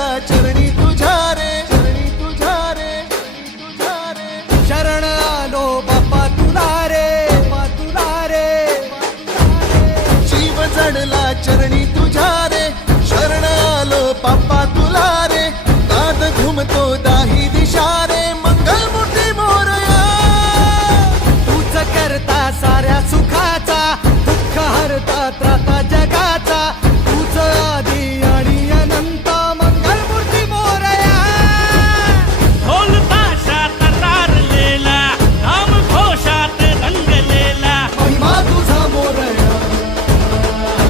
जडला चरणी तुझ्या रे, चरणी तुझ्या रे, तुझ्या रे. शरण आलो बाप्पा तुला रे, बाप्पा तुला रे. जीव जडला चरणी